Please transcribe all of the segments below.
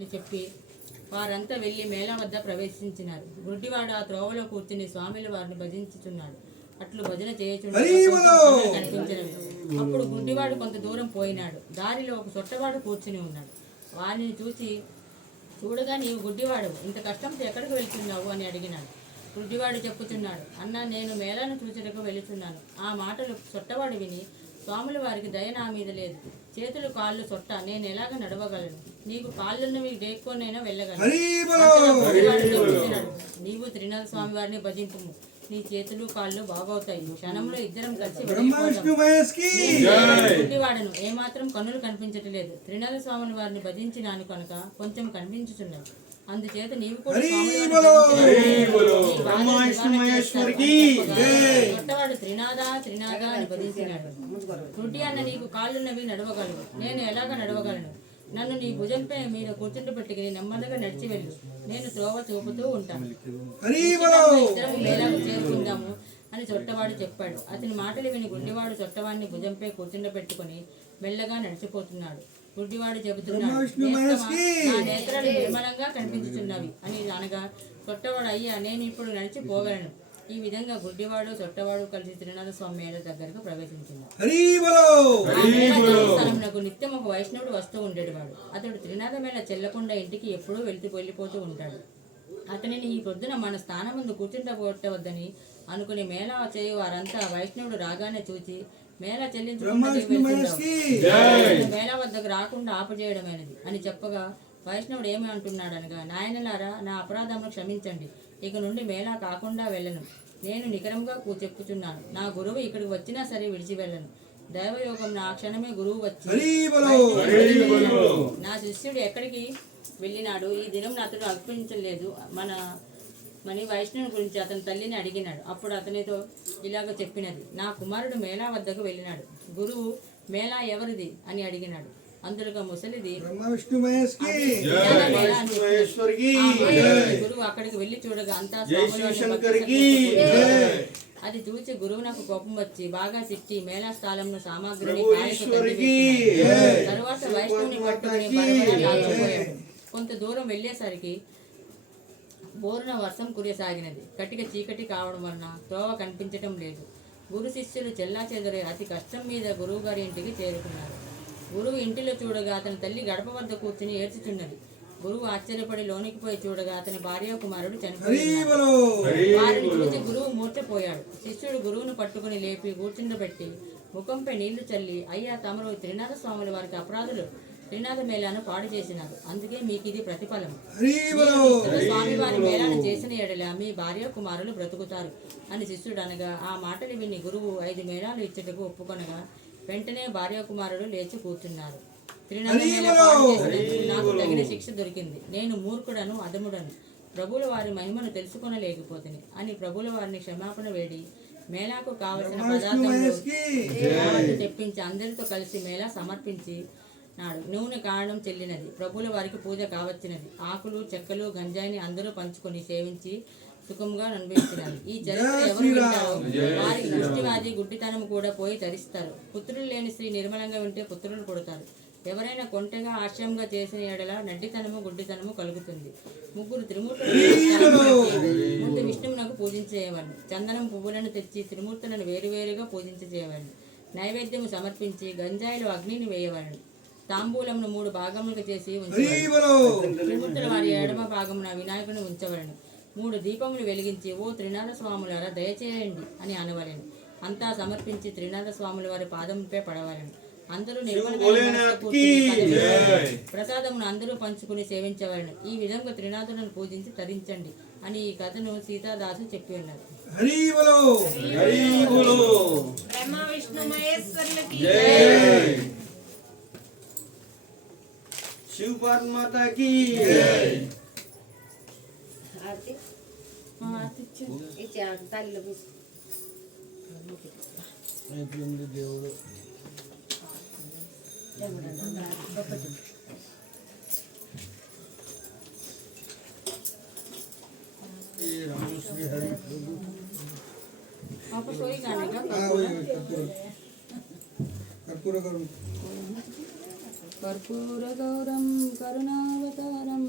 అని చెప్పి వారంతా వెళ్లి మేళా వద్ద ప్రవేశించినారు. గుడ్డివాడు ఆ త్రోవలో కూర్చుని స్వామిల వారిని భజించుచున్నాడు. అట్లు భజన చేయుచుండగా కనిపించినవి. అప్పుడు గుడ్డివాడు కొంత దూరం పోయినాడు. దారిలో ఒక సొట్టవాడు కూర్చుని ఉన్నాడు. వారిని చూడగా నీవు గుడ్డివాడు, ఇంత కష్టంతో ఎక్కడికి వెళ్తున్నావు అని అడిగినాడు. గుడ్డివాడు చెప్పుచున్నాడు, అన్న నేను మేళాను చూచుటకు వెళుతున్నాను. ఆ మాటలు సొట్టవాడు విని, స్వాముల వారికి దయ నా మీద లేదు. చేతులు కాళ్ళు సొట్ట, నేను ఎలాగ నడవగలను? నీకు కాళ్ళున్నవి డేక్కోనైనా వెళ్ళగలను. నీవు త్రినాథ స్వామి వారిని భజింపుము, నీ చేతులు కాళ్ళు బాగవుతాయి. క్షణంలో ఇద్దరం కలిసి గుడ్డివాడను ఏమాత్రం కన్నులు కనిపించట్లేదు. త్రినాథ స్వామి వారిని భజించినాను కనుక కొంచెం కనిపించుచున్నాడు. అందుచేత నీవు కూడా కొట్టవాడు త్రినాథ త్రినాథ అని భజించినాడు. గుడ్డి అన్న నీకు కాళ్ళున్నవి నడవగలవు, నేను ఎలాగ నడవగలను? నన్ను నీ భుజంపై మీద కూర్చుంటూ పెట్టుకుని నెమ్మదిగా నడిచి వెళ్ళు, నేను త్రోవ చూపుతూ ఉంటాను. ఇద్దరం మేళాకు చేరుకుందాము అని చొట్టవాడు చెప్పాడు. అతని మాటలు విని గుడ్డివాడు చొట్టవాడిని భుజంపై కూర్చుండబెట్టుకుని మెల్లగా నడిచిపోతున్నాడు. గుడ్డివాడు చెబుతున్నాడు, నా నేత్రాలు నిర్మలంగా కనిపించుచున్నవి అని అనగా చొట్టవాడు, అయ్యా నేను ఇప్పుడు నడిచిపోగలను. ఈ విధంగా గుడ్డివాడు చొట్టవాడు కలిసి త్రినాథ స్వామి మేళ దగ్గరకు ప్రవేశించినాడు. నిత్యం ఒక వైష్ణవుడు వస్తూ ఉండేవాడు. అతడు త్రినాథ మేళ చెల్లకుండా ఇంటికి ఎప్పుడూ వెళ్ళిపోతూ ఉంటాడు. అతనిని ఈ పొద్దున మన స్థానం ముందు కూర్చుంటబోట్టవద్దని అనుకుని మేళా చేయు వారంతా వైష్ణవుడు రాగానే చూచి మేళా మేళా వద్దకు రాకుండా ఆపజేయడమైనది అని చెప్పగా వైష్ణవుడు ఏమి అంటున్నాడనగా, నాయనలారా, నా అపరాధమును క్షమించండి. ఇక నుండి మేళా కాకుండా వెళ్ళను. నేను నికరంగా చెప్పుచున్నాను. నా గురువు ఇక్కడికి వచ్చినా సరే విడిచి వెళ్ళను. దైవయోగం నా క్షణమే గురువు వచ్చి నా శిష్యుడు ఎక్కడికి వెళ్ళినాడు, ఈ దినం అతడు అర్పించలేదు మని వైష్ణవుని గురించి అతని తల్లిని అడిగినాడు. అప్పుడు అతనితో ఇలాగ చెప్పినది, నా కుమారుడు మేళా వద్దకు వెళ్ళినాడు. గురువు, మేళా ఎవరిది అని అడిగినాడు. అందులో ముసలిది. గురువు అక్కడికి వెళ్లి చూడగా అంతా అది చూసి గురువు నాకు కోపం వచ్చి బాగా తిట్టి మేళా స్థలంలో సామాగ్రిని తరువాత వైష్ణవుని పట్టుకుని దాచిపోయాడు. కొంత దూరం వెళ్లేసరికి బోరున వర్షం కురియసాగినది. కటిక చీకటి కావడం వలన త్రోవ కనిపించటం లేదు. గురు శిష్యులు చెల్లా చెదరై అతి కష్టం మీద గురువు గారి ఇంటికి చేరుకున్నారు. గురువు ఇంటిలో చూడగా అతని తల్లి గడప వద్ద కూర్చుని ఏడ్చుచున్నది. గురువు ఆశ్చర్యపడి లోనికి పోయి చూడగా అతని భార్య కుమారుడు చనిపోయాడు. వారిని చూసి గురువు మూర్ఛపోయాడు. శిష్యుడు గురువును పట్టుకుని లేపి కూర్చుండబెట్టి ముఖంపై నీళ్లు చల్లి, అయ్యా తమరు త్రినాథ స్వాముల వారికి అపరాధులు త్రినాథ మేళాను పాడు చేసినారు. అందుకే మీకు ఇది ప్రతిఫలం. స్వామి వారి మేళాను చేసిన ఎడల మీ భార్య కుమారులు బ్రతుకుతారు అని శిష్యుడు అనగా ఆ మాటలు విని గురువు 5 మేళాలు ఇచ్చుటకు ఒప్పుకొనగా వెంటనే భార్య కుమారుడు లేచి కూర్చున్నారు. త్రినాథ మేళ పాడు చేసినందుకు నాకు తగిన శిక్ష దొరికింది. నేను మూర్ఖుడను, అధముడను, ప్రభువుల వారి మహిమను తెలుసుకొనలేకపోతుంది అని ప్రభువుల వారిని క్షమాపణ వేడి మేళాకు కావలసిన పదార్థములు తెప్పించి అందరితో కలిసి మేళా సమర్పించి నాడు. నూనె కారణం చెల్లినది. ప్రభువుల వారికి పూజ కావచ్చినది. ఆకులు చెక్కలు గంజాయిని అందరూ పంచుకొని సేవించి సుఖంగా అనుభవించినారు. ఈ చరిత్ర ఎవరు వింటారో వారికి దృష్టివాది గుడ్డితనం కూడా పోయి తరిస్తారు. పుత్రులు లేని స్త్రీ నిర్మలంగా ఉంటే పుత్రులు పుడతారు. ఎవరైనా కొంటెగా ఆశ్రయంగా చేసిన ఎడల నడ్డితనము గుడ్డితనము కలుగుతుంది. 3 త్రిమూర్తులు ముందు విష్ణువునకు పూజించేవాడిని. చందనం పువ్వులను తెచ్చి త్రిమూర్తులను వేరువేరుగా పూజించేవాడిని. నైవేద్యము సమర్పించి గంజాయిలో అగ్నిని వేయవాడిని. తాంబూలమును 3 భాగములుగా చేసి ఉంచవలను. త్రిమూర్తుల వారి ఎడమ భాగమున వినాయకుని ఉంచవలను. 3 దీపములు వెలిగించి, ఓ త్రినాథ స్వాములారా దయచేయండి అని అనవలను. అంతా సమర్పించి త్రినాథ స్వాముల వారి పాదముపై పడవలను. అందరూ ప్రసాదమును అందరూ పంచుకుని సేవించవలను. ఈ విధంగా త్రినాథులను పూజించి తరించండి అని ఈ కథను సీతాదాసు చెప్పి ఉన్నారు. शिव पार्वती माता की దేవుడు रामश्री हरि प्रभु कर्पूर गौरम करुणावतारम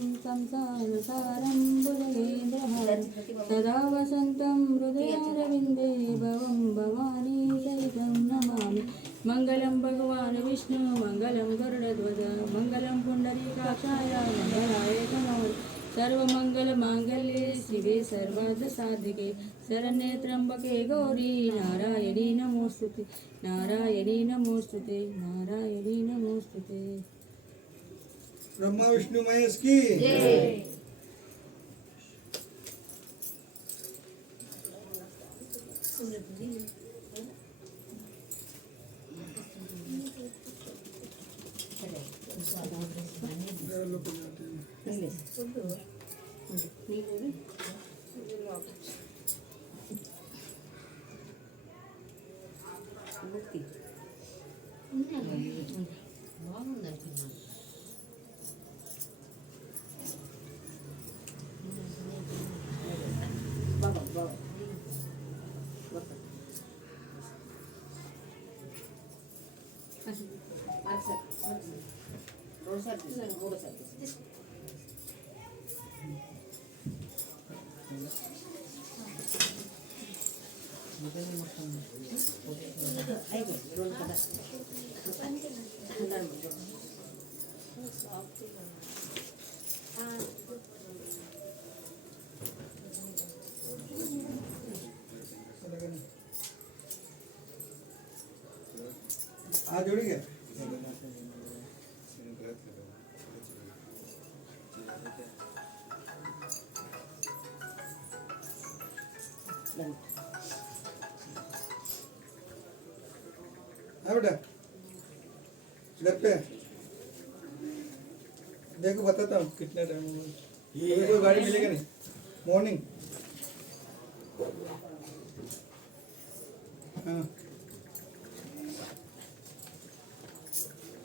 सदा वसन्तं हृदयारविन्दे भवं भवानी सहितं नमामि मङ्गलं भगवान् विष्णु मङ्गलं गरुडध्वज मङ्गलं पुण्डरीकाक्षाय मङ्गलाय तनोहरि सर्वमङ्गलमाङ्गल्ये शिवे सर्वार्थसाधिके शरण्ये त्र्यम्बके गौरी नारायणी नमोस्तुते नारायणी नमोस्तुते नारायणी नमोस्तुते। ब्रह्मा विष्णु महेश की आज जुड़ी गया बेटा घर पे देखो बताता हूँ कितना टाइम होगा ये कोई गाड़ी मिलेगा नहीं मॉर्निंग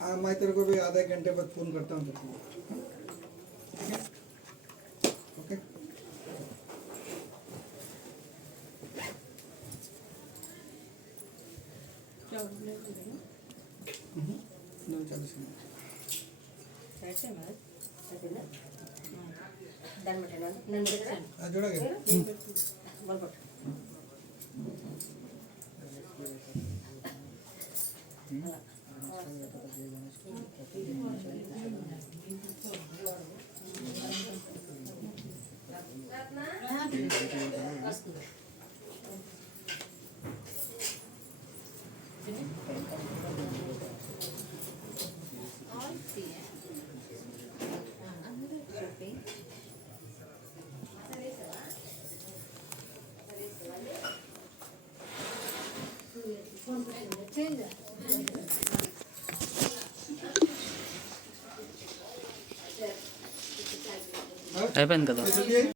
हाँ मैं तेरे को भी आधा घंटे बाद फोन करता हूँ ओके जोड़ा गया అయిపోయింది కదా.